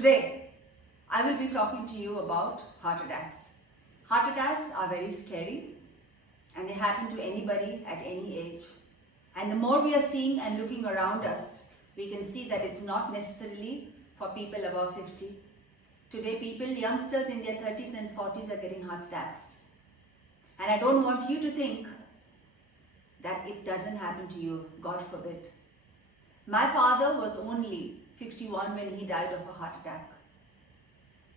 Today, I will be talking to you about heart attacks. Heart attacks are very scary and they happen to anybody at any age. And the more we are seeing and looking around us, we can see that it's not necessarily for people above 50. Today, youngsters in their 30s and 40s are getting heart attacks. And I don't want you to think that it doesn't happen to you, God forbid. My father was only 51 when he died of a heart attack.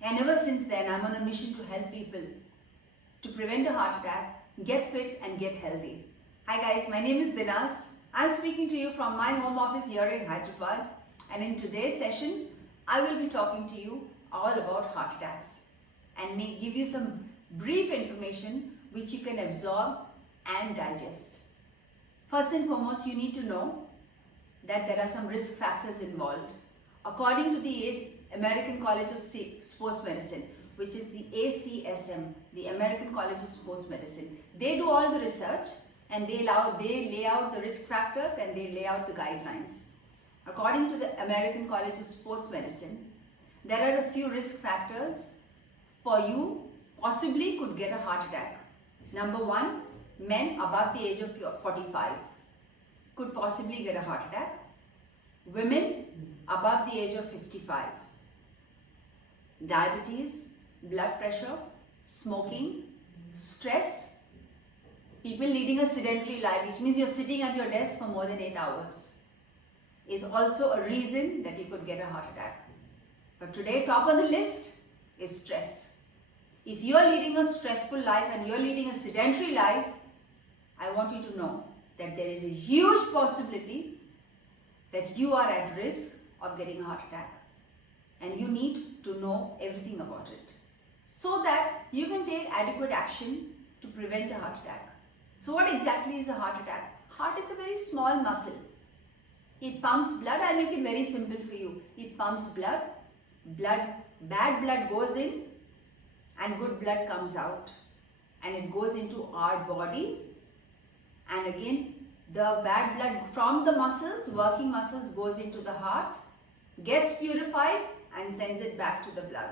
And ever since then, I'm on a mission to help people to prevent a heart attack, get fit and get healthy. Hi guys, my name is Dinas. I'm speaking to you from my home office here in Hyderabad. And in today's session, I will be talking to you all about heart attacks and may give you some brief information which you can absorb and digest. First and foremost, you need to know that there are some risk factors involved. According to the American College of Sports Medicine, which is the ACSM, the American College of Sports Medicine, they do all the research and they lay out the risk factors and they lay out the guidelines. According to the American College of Sports Medicine, there are a few risk factors for you possibly could get a heart attack. Number one, men above the age of 45 could possibly get a heart attack. Women above the age of 55. Diabetes, blood pressure, smoking, stress, people leading a sedentary life, which means you're sitting at your desk for more than 8 hours, is also a reason that you could get a heart attack. But today, top on the list is stress. If you're leading a stressful life and you're leading a sedentary life, I want you to know that there is a huge possibility that you are at risk of getting a heart attack. And you need to know everything about it so that you can take adequate action to prevent a heart attack. So what exactly is a heart attack? Heart is a very small muscle. It pumps blood. I'll make it very simple for you. It pumps blood. Bad blood goes in and good blood comes out. And it goes into our body. And again, the bad blood from the muscles, working muscles, goes into the heart, gets purified and sends it back to the blood.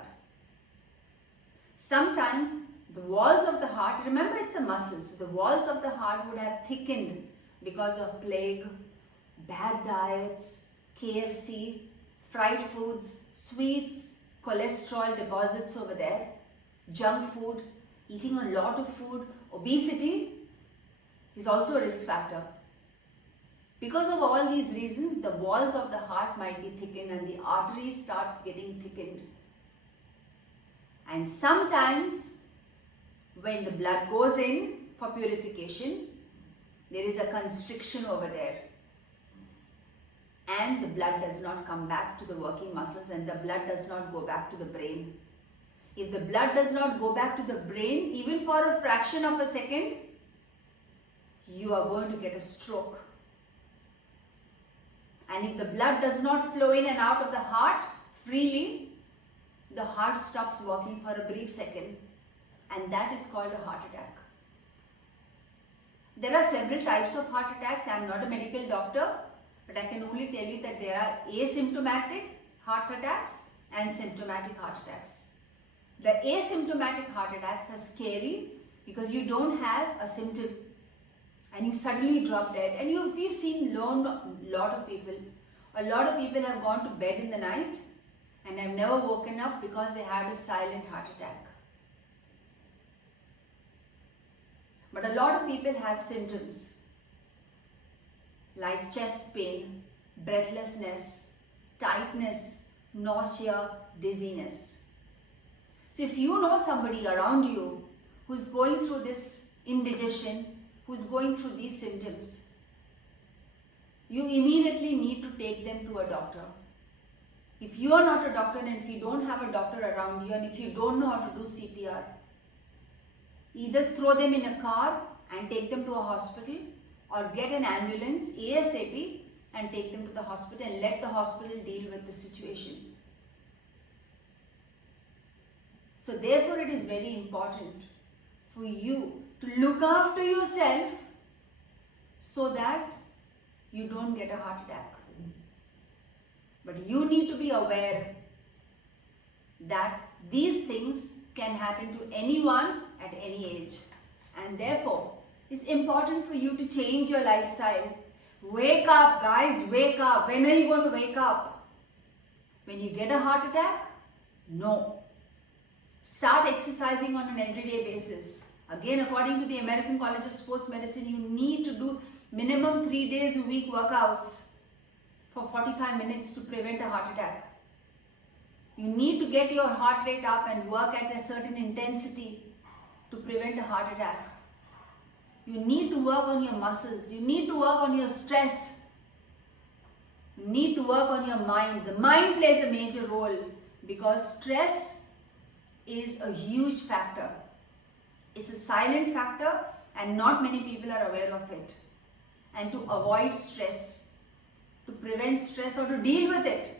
Sometimes the walls of the heart, remember it's a muscle, so the walls of the heart would have thickened because of plague, bad diets, KFC, fried foods, sweets, cholesterol deposits over there, junk food, eating a lot of food, obesity is also a risk factor. Because of all these reasons, the walls of the heart might be thickened and the arteries start getting thickened. And sometimes when the blood goes in for purification, there is a constriction over there. And the blood does not come back to the working muscles and the blood does not go back to the brain. If the blood does not go back to the brain, even for a fraction of a second, you are going to get a stroke. And if the blood does not flow in and out of the heart freely, the heart stops working for a brief second, and that is called a heart attack. There are several types of heart attacks. I am not a medical doctor, but I can only tell you that there are asymptomatic heart attacks and symptomatic heart attacks. The asymptomatic heart attacks are scary because you don't have a symptom and you suddenly drop dead. And we've seen a lot of people. A lot of people have gone to bed in the night and have never woken up because they had a silent heart attack. But a lot of people have symptoms like chest pain, breathlessness, tightness, nausea, dizziness. So if you know somebody around you who's going through this indigestion, who's going through these symptoms, you immediately need to take them to a doctor. If you are not a doctor and if you don't have a doctor around you and if you don't know how to do CPR, either throw them in a car and take them to a hospital or get an ambulance ASAP and take them to the hospital and let the hospital deal with the situation. So therefore it is very important for you to look after yourself so that you don't get a heart attack. But you need to be aware that these things can happen to anyone at any age. And therefore, it's important for you to change your lifestyle. Wake up, guys, wake up. When are you going to wake up? When you get a heart attack? No. Start exercising on an everyday basis. Again, according to the American College of Sports Medicine, you need to do minimum 3 days a week workouts for 45 minutes to prevent a heart attack. You need to get your heart rate up and work at a certain intensity to prevent a heart attack. You need to work on your muscles. You need to work on your stress. You need to work on your mind. The mind plays a major role because stress is a huge factor. It's a silent factor and not many people are aware of it. And to avoid stress, to prevent stress or to deal with it,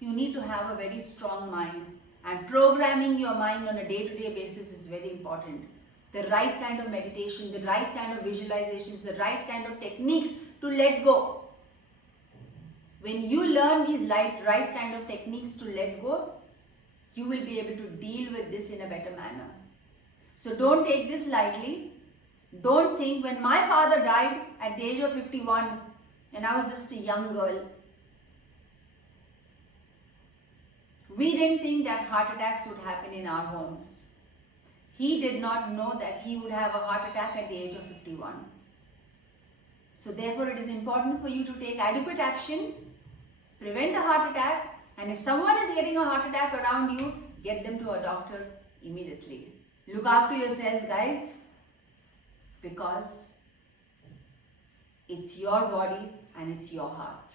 you need to have a very strong mind. And programming your mind on a day-to-day basis is very important. The right kind of meditation, the right kind of visualizations, the right kind of techniques to let go. When you learn these right kind of techniques to let go, you will be able to deal with this in a better manner. So don't take this lightly. Don't think, when my father died at the age of 51 and I was just a young girl, we didn't think that heart attacks would happen in our homes. He did not know that he would have a heart attack at the age of 51. So therefore it is important for you to take adequate action, prevent a heart attack, and if someone is getting a heart attack around you, get them to a doctor immediately. Look after yourselves, guys, because it's your body and it's your heart.